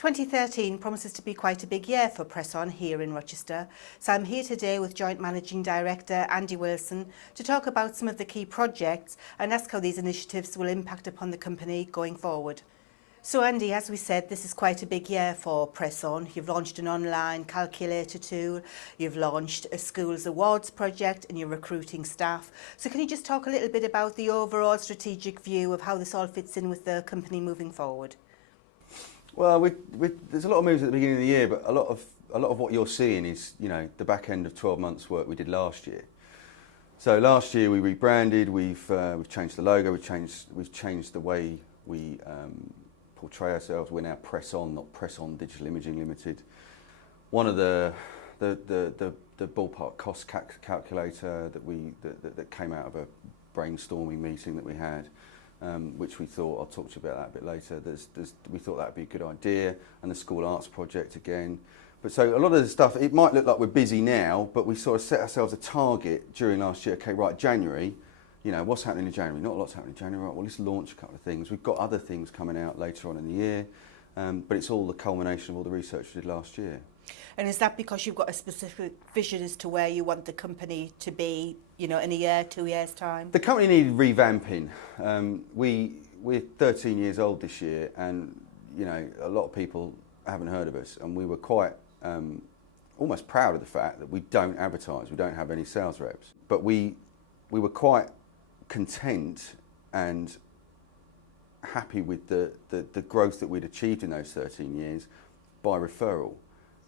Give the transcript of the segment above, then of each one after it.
2013 promises to be quite a big year for PressOn here in Rochester. So I'm here today with Joint Managing Director Andy Wilson to talk about some of the key projects and ask how these initiatives will impact upon the company going forward. So Andy, as we said, this is quite a big year for PressOn. You've launched an online calculator tool, you've launched a schools awards project and you're recruiting staff. So can you just talk a little bit about the overall strategic view of how this all fits in with the company moving forward? Well, there's a lot of moves at the beginning of the year, but a lot of what you're seeing is, the back end of 12 months' work we did last year. So last year we rebranded, we've changed the logo, we've changed the way we portray ourselves. We're now PressOn, not PressOn Digital Imaging Limited. One of the ballpark cost calculator that came out of a brainstorming meeting that we had. Which we thought, I'll talk to you about that a bit later, we thought that would be a good idea, and the school arts project again. But so a lot of the stuff, it might look like we're busy now, but we sort of set ourselves a target during last year. Okay, right, January, what's happening in January? Not a lot's happening in January, right, well, let's launch a couple of things. We've got other things coming out later on in the year, but it's all the culmination of all the research we did last year. And is that because you've got a specific vision as to where you want the company to be, in a year, 2 years' time? The company needed revamping. We're 13 years old this year, and a lot of people haven't heard of us, and we were quite almost proud of the fact that we don't advertise, we don't have any sales reps. But we were quite content and happy with the growth that we'd achieved in those 13 years by referral.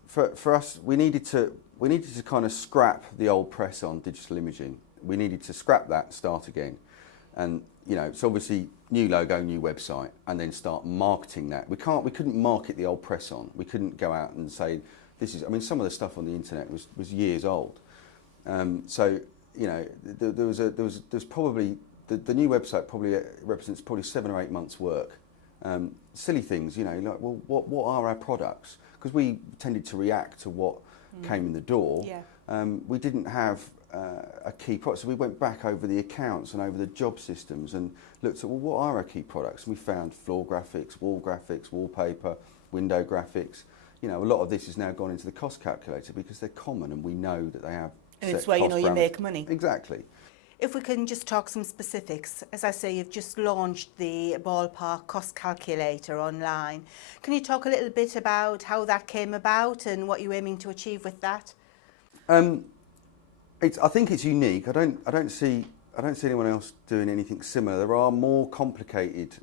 For us, we needed to kind of scrap the old PressOn digital imaging. We needed to scrap that, start again, and so obviously new logo, new website, and then start marketing that. We couldn't market the old PressOn. We couldn't go out and say this is. I mean, some of the stuff on the internet was years old. So there was probably the new website probably represents probably 7 or 8 months' work. Silly things, like, well, what are our products? Because we tended to react to what came in the door. Yeah. We didn't have a key product, so we went back over the accounts and over the job systems and looked at, well, what are our key products? And we found floor graphics, wallpaper, window graphics. A lot of this has now gone into the cost calculator because they're common and we know that they have. And it's where you make money. Exactly. If we can just talk some specifics, as I say, you've just launched the ballpark cost calculator online. Can you talk a little bit about how that came about and what you're aiming to achieve with that? I think it's unique. I don't see anyone else doing anything similar. There are more complicated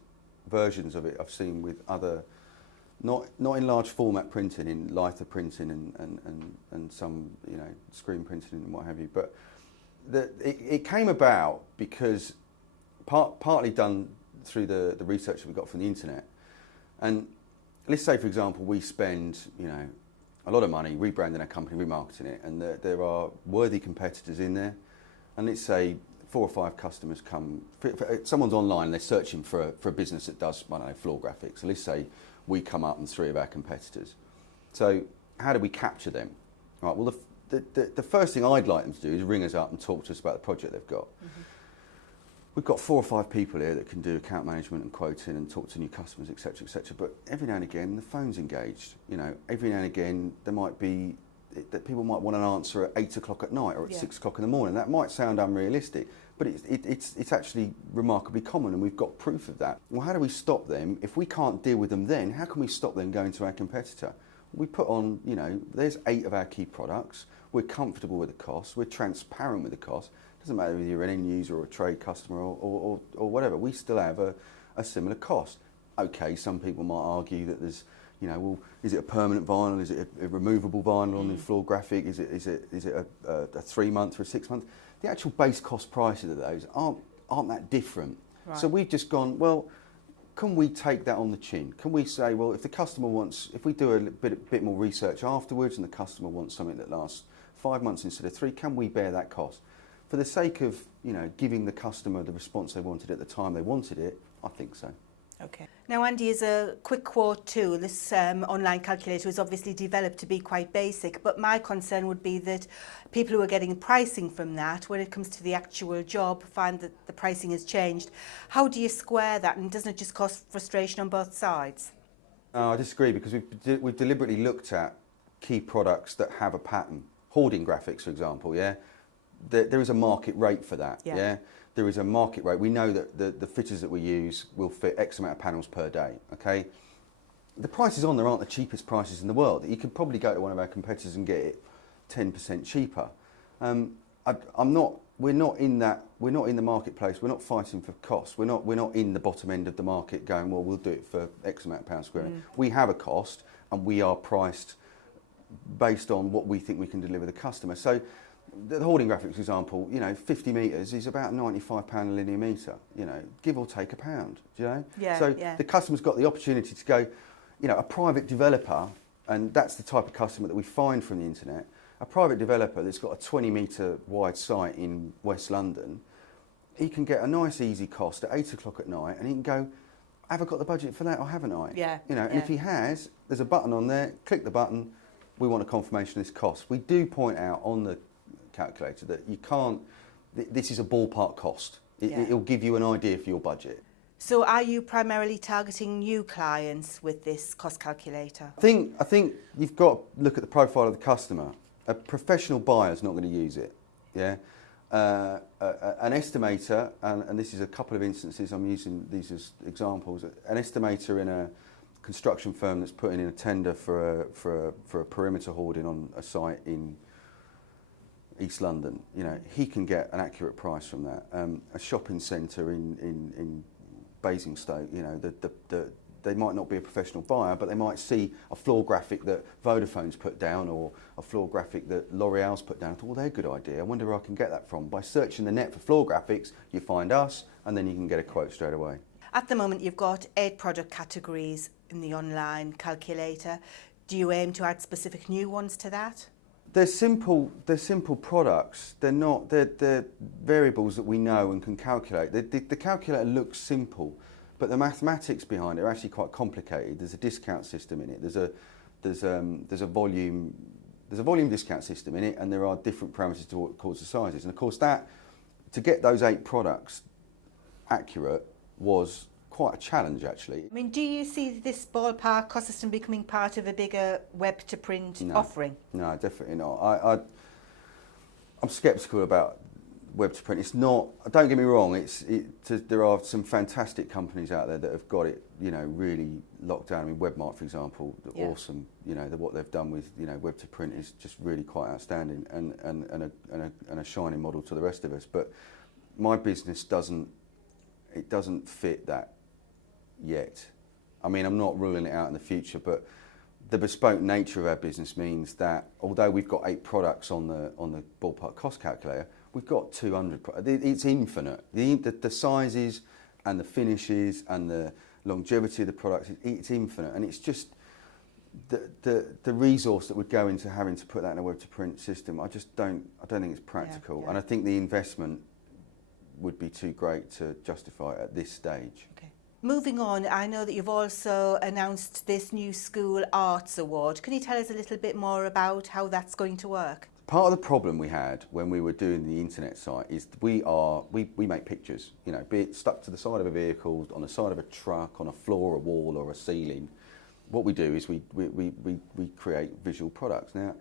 versions of it I've seen with other, not in large format printing, in litho printing and some screen printing and what have you. But it came about because partly done through the research that we got from the internet. And let's say, for example, we spend a lot of money rebranding our company, remarketing it, and there are worthy competitors in there. And let's say 4 or 5 customers come, someone's online, they're searching for a business that does, I don't know, floor graphics. So let's say we come up and 3 of our competitors. So how do we capture them? Right, well, the first thing I'd like them to do is ring us up and talk to us about the project they've got. Mm-hmm. We've got 4 or 5 people here that can do account management and quoting and talk to new customers, etc., etc. But every now and again, the phone's engaged. Every now and again, there might be that people might want an answer at 8 o'clock at night or at 6 o'clock in the morning. That might sound unrealistic, but it's actually remarkably common, and we've got proof of that. Well, how do we stop them? If we can't deal with them then, how can we stop them going to our competitor? We put on, there's 8 of our key products. We're comfortable with the cost. We're transparent with the cost. Doesn't matter whether you're an end user or a trade customer or whatever. We still have a similar cost. Okay, some people might argue that there's, well, is it a permanent vinyl? Is it a removable vinyl on the floor graphic? Is it a 3 month or a 6 month? The actual base cost prices of those aren't that different. Right. So we've just gone, well, can we take that on the chin? Can we say, well, if the customer wants, if we do a bit more research afterwards and the customer wants something that lasts 5 months instead of 3, can we bear that cost? For the sake of, giving the customer the response they wanted at the time they wanted it, I think so. Okay. Now, Andy, as a quick quote too, this online calculator was obviously developed to be quite basic, but my concern would be that people who are getting pricing from that, when it comes to the actual job, find that the pricing has changed. How do you square that, and doesn't it just cause frustration on both sides? I disagree, because we've deliberately looked at key products that have a pattern. Hoarding graphics, for example, yeah? There is a market rate for that, yeah? There is a market rate. We know that the fitters that we use will fit X amount of panels per day, okay? The prices on there aren't the cheapest prices in the world. You could probably go to one of our competitors and get it 10% cheaper. We're not in the marketplace. We're not fighting for costs. We're not in the bottom end of the market going, well, we'll do it for X amount of pounds square. We have a cost, and we are priced based on what we think we can deliver the customer. So the hoarding graphics example, 50 metres is about £95 a linear metre, give or take £1, do you know? The customer's got the opportunity to go, a private developer, and that's the type of customer that we find from the internet, a private developer that's got a 20-metre wide site in West London, he can get a nice easy cost at 8 o'clock at night, and he can go, have I got the budget for that or haven't I? And if he has, there's a button on there, click the button, we want a confirmation of this cost. We do point out on the calculator that you can't, this is a ballpark cost. It'll give you an idea for your budget. So are you primarily targeting new clients with this cost calculator? I think you've got to look at the profile of the customer. A professional buyer's not going to use it, yeah? An estimator, and this is a couple of instances, I'm using these as examples, an estimator in a construction firm that's putting in a tender for a perimeter hoarding on a site in East London, he can get an accurate price from that. A shopping centre in Basingstoke, they might not be a professional buyer, but they might see a floor graphic that Vodafone's put down or a floor graphic that L'Oreal's put down. I thought, well, they're a good idea. I wonder where I can get that from. By searching the net for floor graphics, you find us, and then you can get a quote straight away. At the moment, you've got 8 product categories in the online calculator. Do you aim to add specific new ones to that? They're simple products. They're variables that we know and can calculate. The calculator looks simple, but the mathematics behind it are actually quite complicated. There's a discount system in it. There's a volume discount system in it, and there are different parameters to what cause the sizes. And of course, to get those 8 products accurate was quite a challenge, actually. I mean, do you see this ballpark cost system becoming part of a bigger web-to-print offering? No, definitely not. I'm sceptical about web-to-print. It's not. Don't get me wrong. There are some fantastic companies out there that have got it, really locked down. I mean, Webmark, for example, awesome. What they've done with web-to-print is just really quite outstanding and a shining model to the rest of us. But my business doesn't fit that yet. I mean, I'm not ruling it out in the future, but the bespoke nature of our business means that although we've got 8 products on the ballpark cost calculator, we've got 200. It's infinite. The sizes and the finishes and the longevity of the products, it's infinite, and it's just the resource that would go into having to put that in a web-to-print system. I don't think it's practical, and I think the investment would be too great to justify it at this stage. Okay. Moving on, I know that you've also announced this new School Arts Award. Can you tell us a little bit more about how that's going to work? Part of the problem we had when we were doing the internet site is we make pictures, be it stuck to the side of a vehicle, on the side of a truck, on a floor, a wall or a ceiling. What we do is we create visual products. Now,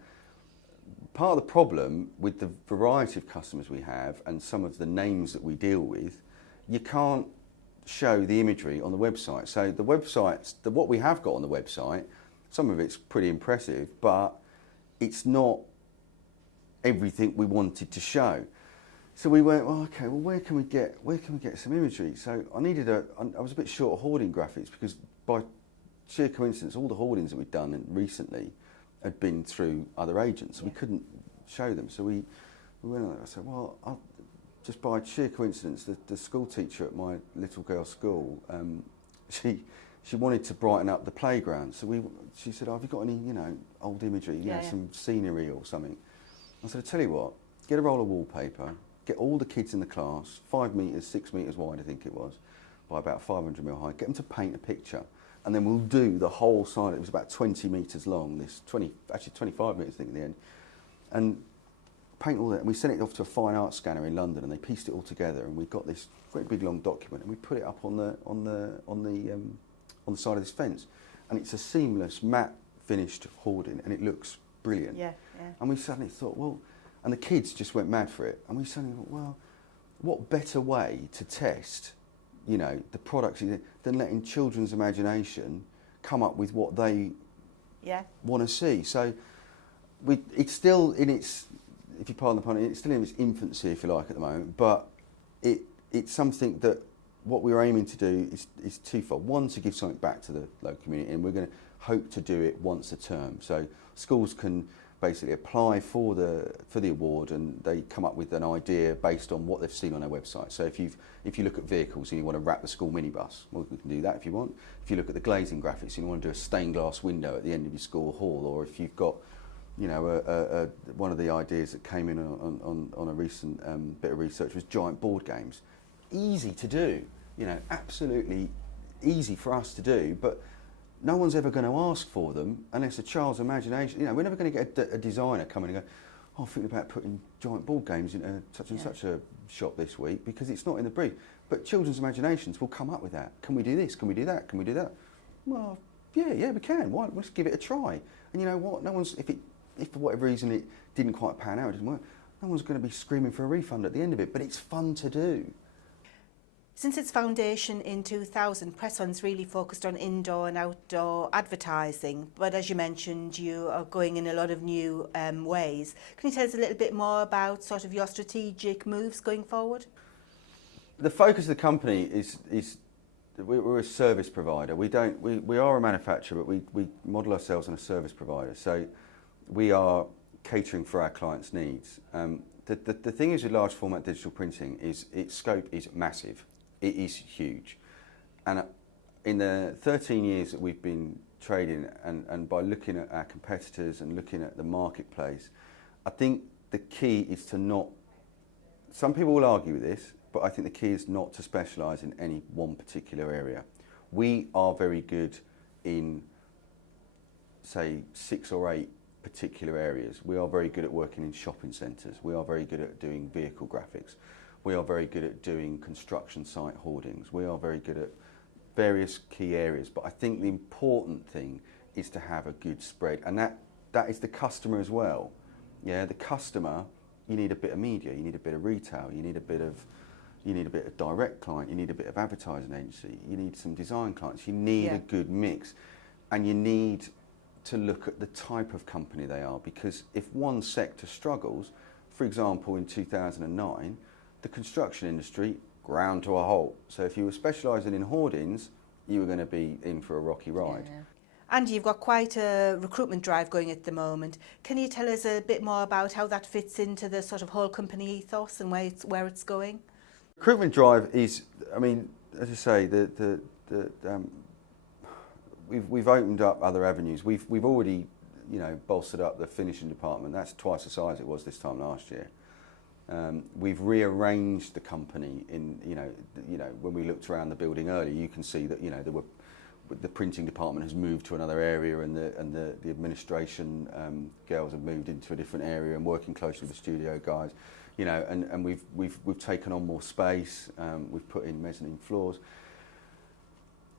part of the problem with the variety of customers we have and some of the names that we deal with, you can't show the imagery on the website. So the websites, what we have got on the website, some of it's pretty impressive, but it's not everything we wanted to show. So we went, well, okay, well, where can we get some imagery? So I was a bit short of hoarding graphics because by sheer coincidence, all the hoardings that we'd done recently had been through other agents, so we couldn't show them. So we went on there. I said, well, just by sheer coincidence, the school teacher at my little girl's school, she wanted to brighten up the playground. So she said, oh, have you got any, old imagery, some scenery or something? I said, I tell you what, get a roll of wallpaper, get all the kids in the class, 5 metres, 6 metres wide, I think it was, by about 500 mil high, get them to paint a picture. And then we'll do the whole side. It was about 20 metres long, actually 25 metres I think in the end. And paint all that, and we sent it off to a fine art scanner in London, and they pieced it all together, and we got this great big long document, and we put it up on the side of this fence. and it's a seamless matte finished hoarding, and it looks brilliant. Yeah. And we suddenly thought, well, and the kids just went mad for it, and we suddenly thought, well, what better way to test, the products than letting children's imagination come up with what they want to see. So it's still in its, if you pardon the pun, it's still in its infancy, if you like, at the moment, but it's something that what we're aiming to do is twofold. One, to give something back to the local community, and we're going to hope to do it once a term. So schools can basically apply for the award, and they come up with an idea based on what they've seen on their website. So if you look at vehicles and you want to wrap the school minibus, well, we can do that if you want. If you look at the glazing graphics and you want to do a stained glass window at the end of your school hall, or if you've got one of the ideas that came in on a recent bit of research was giant board games. Easy to do, absolutely easy for us to do, but no one's ever going to ask for them unless a child's imagination, we're never going to get a designer coming and go, I'm thinking about putting giant board games into such and such a shop this week, because it's not in the brief. But children's imaginations will come up with that. Can we do this? Can we do that? Can we do that? Well, yeah, we can. Why? Let's give it a try. And you know what? No one's, if for whatever reason it didn't quite pan out, it didn't work, no one's going to be screaming for a refund at the end of it, but it's fun to do. Since its foundation in 2000, PressOn's really focused on indoor and outdoor advertising, but as you mentioned, you are going in a lot of new ways. Can you tell us a little bit more about sort of your strategic moves going forward? The focus of the company is we're a service provider. We are a manufacturer, but we model ourselves on a service provider. So we are catering for our clients' needs. The thing is with large format digital printing is its scope is massive. It is huge. And in the 13 years that we've been trading, and by looking at our competitors and looking at the marketplace, I think the key is to not, some people will argue with this, but I think the key is not to specialise in any one particular area. We are very good in, say, 6 or 8 particular areas. We are very good at working in shopping centres. We are very good at doing vehicle graphics. We are very good at doing construction site hoardings. We are very good at various key areas. But I think the important thing is to have a good spread, and that is the customer as well. Yeah, the customer, you need a bit of media, you need a bit of retail, you need a bit of direct client, you need a bit of advertising agency, you need some design clients, you need a good mix, and you need to look at the type of company they are, because if one sector struggles, for example in 2009, the construction industry ground to a halt. So if you were specialising in hoardings, you were going to be in for a rocky ride. Yeah. Andy, you've got quite a recruitment drive going at the moment. Can you tell us a bit more about how that fits into the sort of whole company ethos and where it's going? Recruitment drive is, I mean, as I say, we've opened up other avenues. We've already, bolstered up the finishing department. That's twice the size it was this time last year. We've rearranged the company in, when we looked around the building earlier, you can see that, the printing department has moved to another area, and the administration girls have moved into a different area and working closely with the studio guys, and we've taken on more space. We've put in mezzanine floors.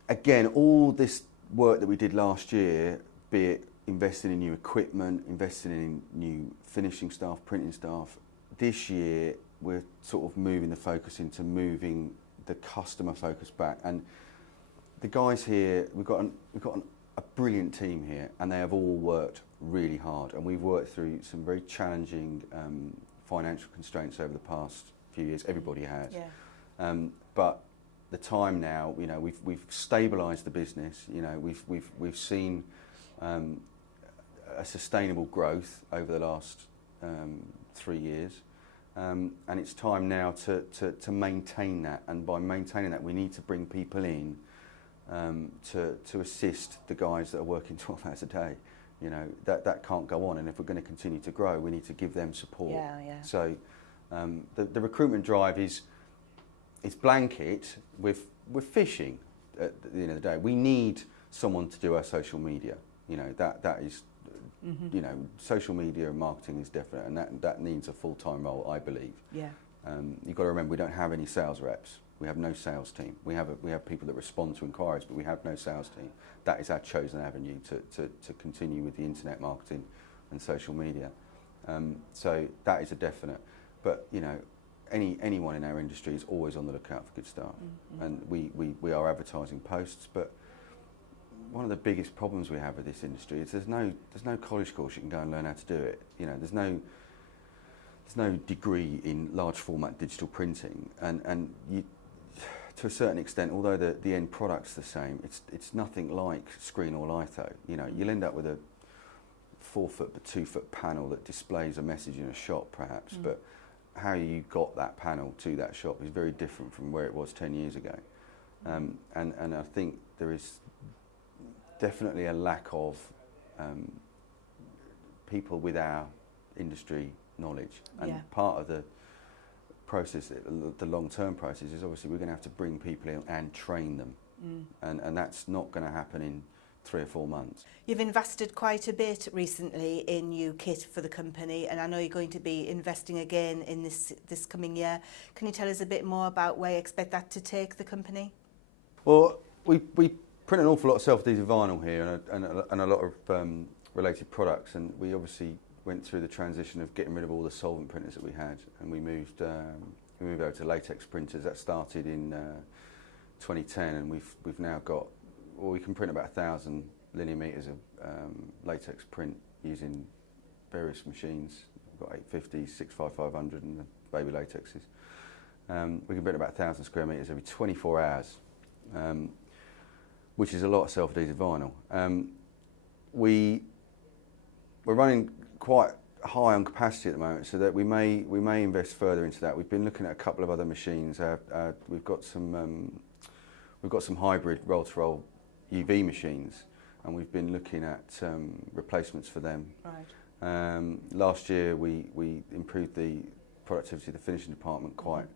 Again, all this work that we did last year, be it investing in new equipment, investing in new finishing staff, printing staff, this year we're sort of moving the focus into moving the customer focus back. And the guys here, we've got a brilliant team here, and they have all worked really hard, and we've worked through some very challenging financial constraints over the past few years. Everybody has. Yeah. But the time now, we've stabilised the business. We've seen a sustainable growth over the last 3 years. And it's time now to maintain that, and by maintaining that we need to bring people in to assist the guys that are working 12 hours a day. That can't go on, and if we're going to continue to grow, we need to give them support. Yeah. So the recruitment drive is blanket. We're fishing at the end of the day. We need someone to do our social media. That is. Mm-hmm. Social media and marketing is definite, and that needs a full-time role, I believe. Yeah. You've got to remember, we don't have any sales reps. We have no sales team. We have people that respond to inquiries, but we have no sales team. That is our chosen avenue to continue with the internet marketing and social media. So that is a definite. But you know, anyone in our industry is always on the lookout for good staff, and we are advertising posts. But one of the biggest problems we have with this industry is there's no college course you can go and learn how to do it. You know, there's no degree in large format digital printing, and you, to a certain extent, although the end product's the same, it's nothing like screen or litho. You know, you'll end up with a 4-foot but 2-foot panel that displays a message in a shop, perhaps, but how you got that panel to that shop is very different from where it was 10 years ago. And I think there is definitely a lack of people with our industry knowledge, and part of the process, the long-term process, is obviously we're going to have to bring people in and train them, and that's not going to happen in 3 or 4 months. You've invested quite a bit recently in new kit for the company, and I know you're going to be investing again in this coming year. Can you tell us a bit more about where you expect that to take the company? Well, we print an awful lot of self-adhesive vinyl here, and a lot of related products, and we obviously went through the transition of getting rid of all the solvent printers that we had, and we moved over to latex printers. That started in 2010, and we've now got, well, we can print about 1,000 linear meters of latex print using various machines. We've got 850s, 65500 and the baby latexes. We can print about 1,000 square meters every 24 hours, which is a lot of self-adhesive vinyl. We're running quite high on capacity at the moment, so that we may invest further into that. We've been looking at a couple of other machines. We've got some hybrid roll-to-roll UV machines, and we've been looking at replacements for them. Right. Last year we improved the productivity of the finishing department quite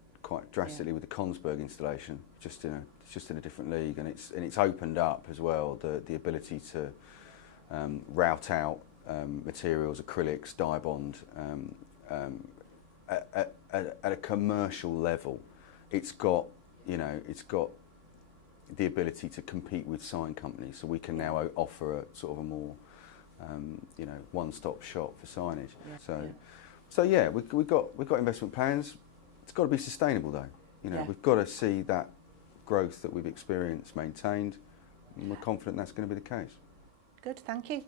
drastically with the Consberg installation, just in a different league, and it's opened up as well the ability to route out materials, acrylics, dye bond at a commercial level. It's got the ability to compete with sign companies, so we can now offer a sort of a more one-stop shop for signage. So yeah, we've got investment plans. It's got to be sustainable though. You know, we've got to see that growth that we've experienced maintained, and we're confident that's going to be the case. Good, thank you.